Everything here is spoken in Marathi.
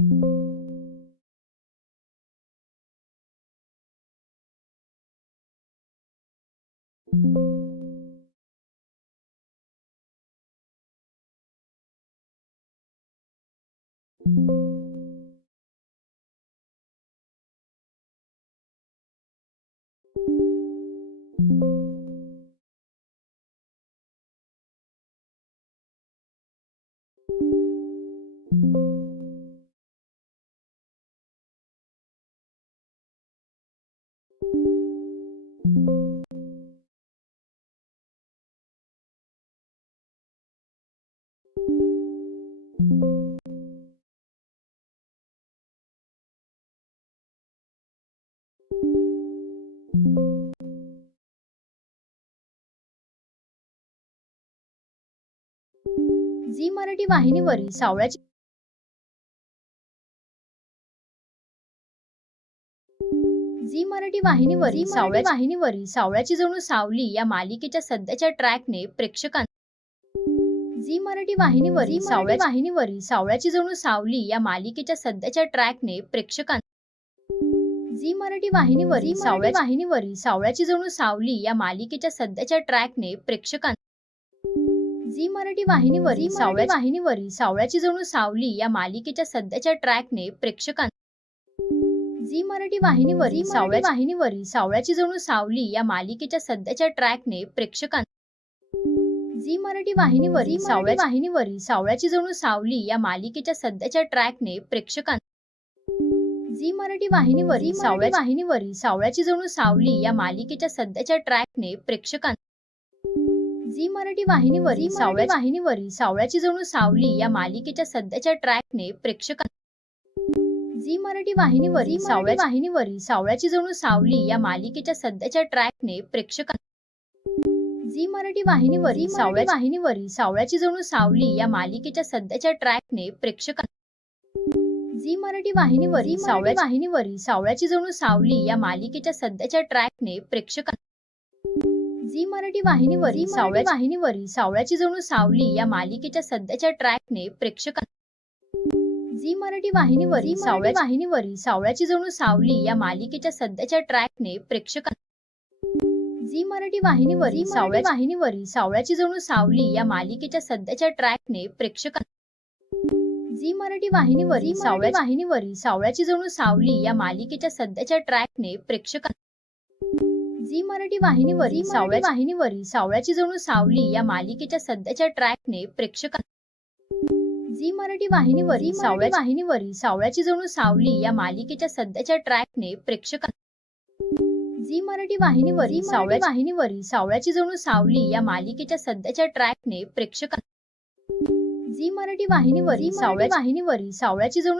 you झी मराठी वाहिनीवरील सावळ्याची झी मराठी वाहिनीवरील सावळ्या वाहिनीवरील सावळ्याची जणू सावली या मालिकेच्या सध्याच्या ट्रॅकने प्रेक्षकां झी मराठी वाहिनीवरील सावळ्या वाहिनीवरील सावळ्याची जणू सावली या मालिकेच्या सध्याच्या ट्रॅकने प्रेक्षकां झी मराठी वाहिनीवरील सावळ्या वाहिनीवरील सावळ्याची जणू सावली या मालिकेच्या सध्याच्या ट्रॅकने प्रेक्षकां झी मराठी वाहिनीवरील सावळ्या वाहिनीवरील सावळ्याची जणू सावली या मालिकेच्या सध्याच्या ट्रॅकने प्रेक्षकां झी मराठी वाहिनीवरील सावळ्या वाहिनीवरील सावळ्याची जणू सावली या मालिकेच्या सध्याच्या ट्रॅकने प्रेक्षकां झी मराठी वाहिनीवरील सावळ्या वाहिनीवरील सावळ्याची जणू सावली या मालिकेच्या सध्याच्या ट्रॅकने प्रेक्षकां झी मराठी वाहिनीवरील सावळ्या वाहिनीवरील सावळ्याची जणू सावली या मालिकेच्या सध्याच्या ट्रॅकने प्रेक्षकां झी मराठी वाहिनीवरील सावळ्या वाहिनीवरील सावळ्याची जणू सावली या मालिकेच्या सध्याच्या ट्रॅकने प्रेक्षकां झी मराठी वाहिनीवरील सावळ्या वाहिनीवरील सावळ्याची जणू सावली या मालिकेच्या सध्याच्या ट्रॅकने प्रेक्षकां झी मराठी वाहिनीवरील सावळ्या वाहिनीवरील सावळ्याची जणू सावली या मालिकेच्या सध्याच्या ट्रॅकने प्रेक्षकां झी मराठी वाहिनीवरील सावळ्या वाहिनीवरील सावळ्याची जणू सावली या मालिकेच्या सध्याच्या ट्रॅकने प्रेक्षकां झी मराठी वाहिनीवरील सावळ्या वाहिनीवरील सावळ्याची जणू सावली या मालिकेच्या सध्याच्या ट्रॅकने प्रेक्षकां झी मराठी वाहिनीवरील सावळ्या वाहिनीवरील सावळ्याची जणू सावली या मालिकेच्या सध्याच्या ट्रॅकने प्रेक्षकां झी मराठी वाहिनीवरील सावळ्या वाहिनीवरील सावळ्याची जणू सावली या मालिकेच्या सध्याच्या ट्रॅकने प्रेक्षकां झी मराठी वाहिनीवरील सावळ्या वाहिनीवरील सावळ्याची जणू सावली या मालिकेच्या सध्याच्या ट्रॅकने प्रेक्षकां झी मराठी वाहिनीवरील सावळ्या वाहिनीवरील सावळ्याची जणू सावली या मालिकेच्या सध्याच्या ट्रॅकने प्रेक्षकां झी मराठी वाहिनीवरील सावळ्या वाहिनीवरील सावळ्याची जणू सावली या मालिकेच्या सध्याच्या ट्रॅकने प्रेक्षकां झी मराठी वाहिनीवरील सावळ्या वाहिनीवरील सावळ्याची जणू सावली या मालिकेच्या सध्याच्या ट्रॅकने प्रेक्षकां झी मराठी वाहिनीवरील सावळ्या वाहिनीवरील सावळ्याची जणू